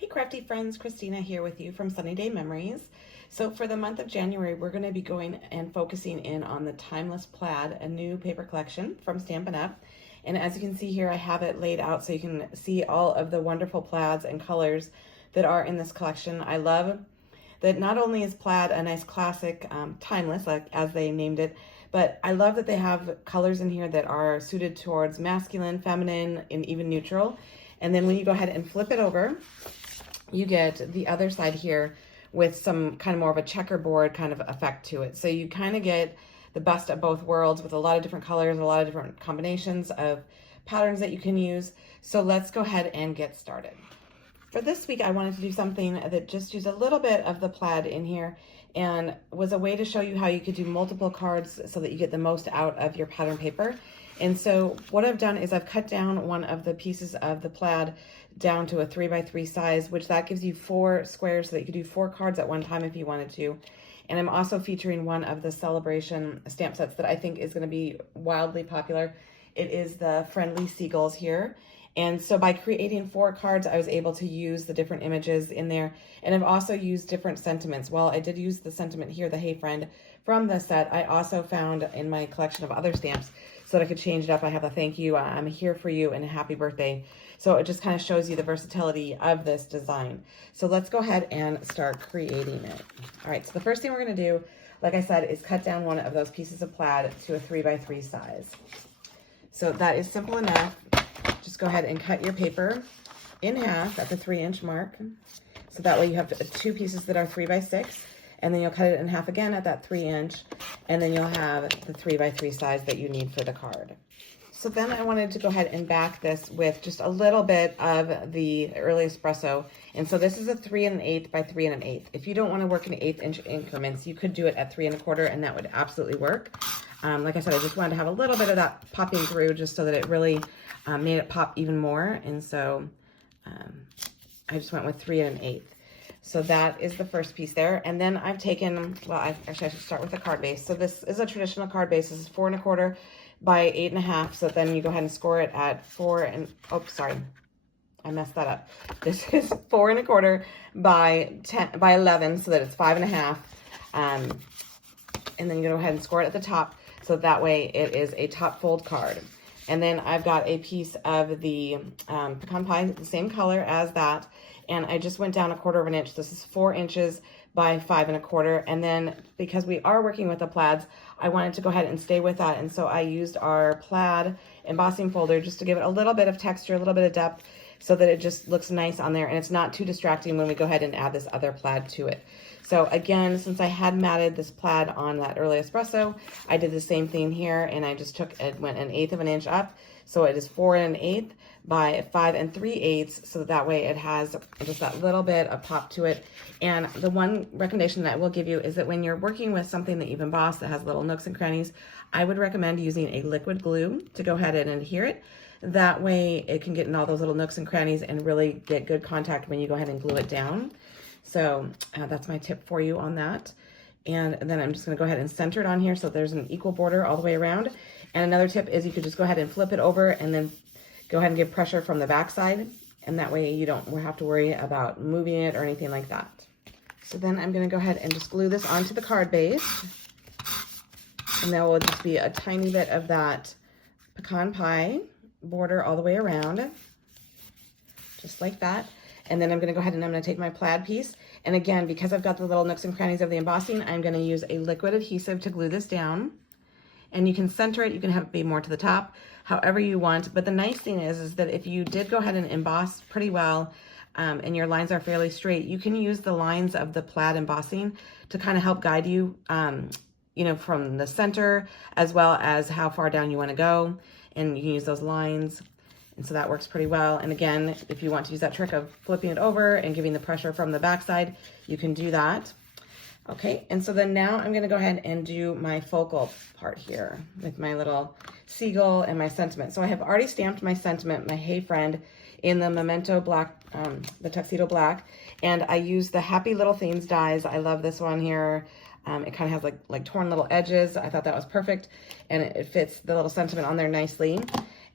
Hey crafty friends, Christina here with you from Sunny Day Memories. So for the month of January, we're going to be going and focusing in on the Timeless Plaid, a new paper collection from Stampin' Up. And as you can see here, I have it laid out so you can see all of the wonderful plaids and colors that are in this collection. I love that not only is plaid a nice classic, timeless, like as they named it, but I love that they have colors in here that are suited towards masculine, feminine, and even neutral. And then when you go ahead and flip it over, you get the other side here with some kind of more of a checkerboard kind of effect to it. So you kind of get the best of both worlds with a lot of different colors, a lot of different combinations of patterns that you can use. So let's go ahead and get started. For this week, I wanted to do something that just used a little bit of the plaid in here and was a way to show you how you could do multiple cards so that you get the most out of your pattern paper. And so what I've done is I've cut down one of the pieces of the plaid down to a 3x3 size, which that gives you 4 squares so that you could do 4 cards at one time if you wanted to. And I'm also featuring one of the Sale-a-Bration stamp sets that I think is going to be wildly popular. It is the Friendly Seagulls here. And so by creating 4 cards, I was able to use the different images in there. And I've also used different sentiments. While I did use the sentiment here, the Hey Friend, from the set, I also found in my collection of other stamps so that I could change it up. I have a thank you, I'm here for you, and a happy birthday. So it just kind of shows you the versatility of this design. So let's go ahead and start creating it. All right, so the first thing we're going to do, like I said, is cut down one of those pieces of plaid to a 3x3 size. So that is simple enough. Just go ahead and cut your paper in half at the 3-inch mark. So that way you have 2 pieces that are 3x6, and then you'll cut it in half again at that 3-inch, and then you'll have the 3x3 size that you need for the card. So then I wanted to go ahead and back this with just a little bit of the early espresso. And so this is a 3 1/8 by 3 1/8. If you don't want to work in 1/8-inch increments, you could do it at 3 1/4, and that would absolutely work. Like I said, I just wanted to have a little bit of that popping through just so that it really made it pop even more. And so I just went with 3 1/8. So that is the first piece there. And then I've taken, well, actually I should start with the card base. So this is a traditional card base. This is 4 1/4 by 8 1/2. So then you go ahead and score it at 4 and, oh, sorry, I messed that up. This is 4 1/4 by 11, so that it's 5 1/2. And then you go ahead and score it at the top. So that way it is a top fold card. And then I've got a piece of the Pecan Pie, the same color as that. And I just went down 1/4 inch. This is 4 inches by 5 1/4. And then because we are working with the plaids, I wanted to go ahead and stay with that. And so I used our plaid embossing folder just to give it a little bit of texture, a little bit of depth, so that it just looks nice on there. And it's not too distracting when we go ahead and add this other plaid to it. So again, since I had matted this plaid on that early espresso, I did the same thing here, and I just took it, went 1/8 inch up. So it is 4 1/8 by 5 3/8, so that way it has just that little bit of pop to it. And the one recommendation that I will give you is that when you're working with something that you've embossed that has little nooks and crannies, I would recommend using a liquid glue to go ahead and adhere it. That way it can get in all those little nooks and crannies and really get good contact when you go ahead and glue it down. So that's my tip for you on that. And then I'm just going to go ahead and center it on here so there's an equal border all the way around. And another tip is you could just go ahead and flip it over and then go ahead and give pressure from the back side. And that way you don't have to worry about moving it or anything like that. So then I'm going to go ahead and just glue this onto the card base. And there will just be a tiny bit of that pecan pie border all the way around. Just like that. And then I'm going to go ahead and I'm going to take my plaid piece. And again, because I've got the little nooks and crannies of the embossing, I'm going to use a liquid adhesive to glue this down. And you can center it. You can have it be more to the top, however you want. But the nice thing is that if you did go ahead and emboss pretty well, and your lines are fairly straight, you can use the lines of the plaid embossing to kind of help guide you, you know, from the center as well as how far down you want to go. And you can use those lines. And so that works pretty well. And again, if you want to use that trick of flipping it over and giving the pressure from the backside, you can do that. Okay, and so then now I'm going to go ahead and do my focal part here with my little seagull and my sentiment. So I have already stamped my sentiment, my Hey Friend, in the Memento black, the Tuxedo black. And I use the Happy Little Things dies. I love this one here. It kind of has like torn little edges. I thought that was perfect. And it fits the little sentiment on there nicely.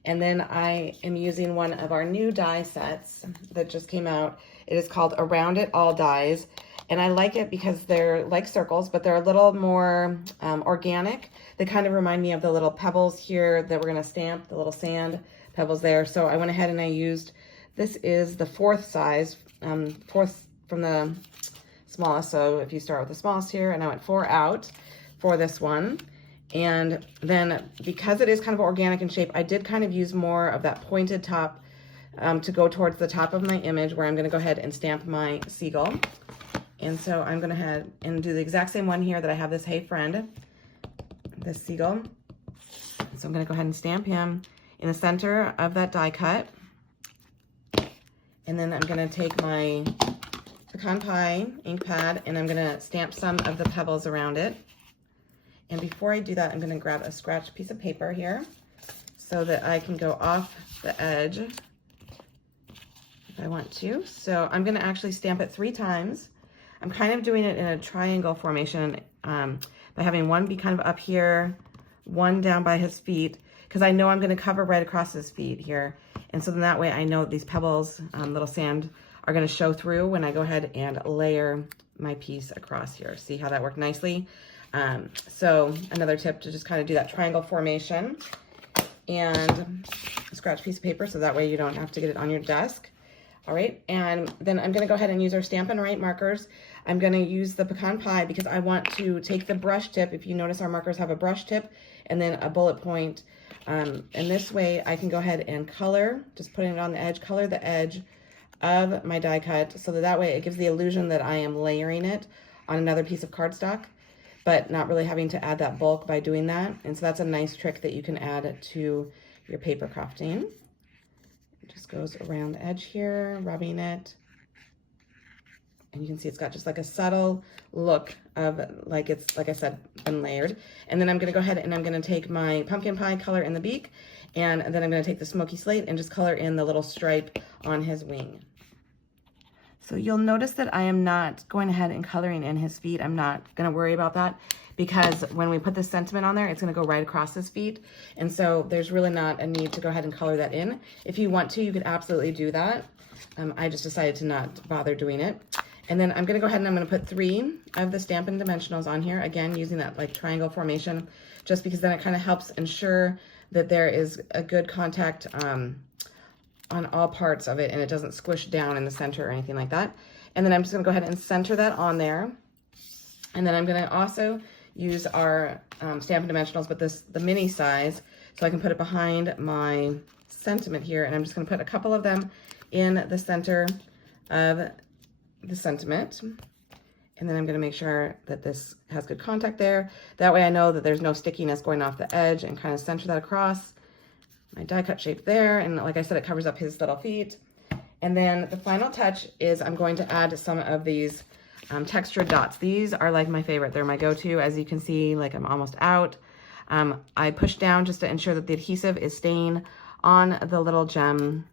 And then I am using one of our new die sets that just came out. It is called Around It All Dies. And I like it because they're like circles, but they're a little more organic. They kind of remind me of the little pebbles here that we're going to stamp, the little sand pebbles there. So I went ahead and I used, this is the 4th size, 4th from the smallest. So if you start with the smallest here, and I went 4 out for this one. And then because it is kind of organic in shape, I did kind of use more of that pointed top to go towards the top of my image, where I'm going to go ahead and stamp my seagull. And so I'm going to head and do the exact same one here that I have this Hey Friend, this seagull. So I'm going to go ahead and stamp him in the center of that die cut. And then I'm going to take my Pecan Pie ink pad and I'm going to stamp some of the pebbles around it. And before I do that, I'm going to grab a scratch piece of paper here so that I can go off the edge if I want to. So I'm going to actually stamp it 3 times. I'm kind of doing it in a triangle formation by having one be kind of up here, one down by his feet, because I know I'm going to cover right across his feet here. And so then that way I know these pebbles, little sand, are going to show through when I go ahead and layer my piece across here. See how that worked nicely? So another tip to just kind of do that triangle formation and a scratch piece of paper so that way you don't have to get it on your desk. All right, and then I'm gonna go ahead and use our Stampin' Right markers. I'm gonna use the Pecan Pie because I want to take the brush tip. If you notice, our markers have a brush tip and then a bullet point. And this way I can go ahead and color, just putting it on the edge, color the edge of my die cut so that way it gives the illusion that I am layering it on another piece of cardstock, but not really having to add that bulk by doing that. And so that's a nice trick that you can add to your paper crafting. It just goes around the edge here, rubbing it. And you can see it's got just like a subtle look of like it's, like I said, been layered. And then I'm gonna go ahead and I'm gonna take my pumpkin pie color in the beak, and then I'm gonna take the smoky slate and just color in the little stripe on his wing. So you'll notice that I am not going ahead and coloring in his feet. I'm not gonna worry about that because when we put the sentiment on there, it's gonna go right across his feet. And so there's really not a need to go ahead and color that in. If you want to, you could absolutely do that. I just decided to not bother doing it. And then I'm gonna go ahead and I'm gonna put 3 of the Stampin' Dimensionals on here, again, using that like triangle formation, just because then it kind of helps ensure that there is a good contact on all parts of it and it doesn't squish down in the center or anything like that. And then I'm just gonna go ahead and center that on there. And then I'm gonna also use our Stampin' Dimensionals, but the mini size, so I can put it behind my sentiment here. And I'm just gonna put a couple of them in the center of the sentiment. And then I'm gonna make sure that this has good contact there. That way I know that there's no stickiness going off the edge, and kind of center that across my die cut shape there. And like I said, it covers up his little feet. And then the final touch is I'm going to add some of these textured dots. These are like my favorite. They're my go-to. As you can see, like I'm almost out. I push down just to ensure that the adhesive is staying on the little gem.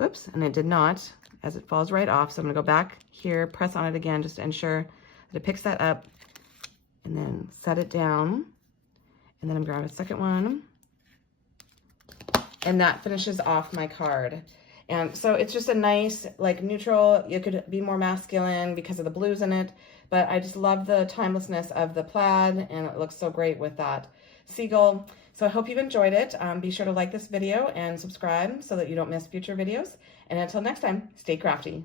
Oops, and it did not, as it falls right off. So I'm gonna go back here, press on it again, just to ensure that it picks that up, and then set it down. And then I'm gonna grab a second one. And that finishes off my card. And so it's just a nice, like neutral, you could be more masculine because of the blues in it, but I just love the timelessness of the plaid, and it looks so great with that seagull. So I hope you've enjoyed it. Be sure to like this video and subscribe so that you don't miss future videos. And until next time, stay crafty.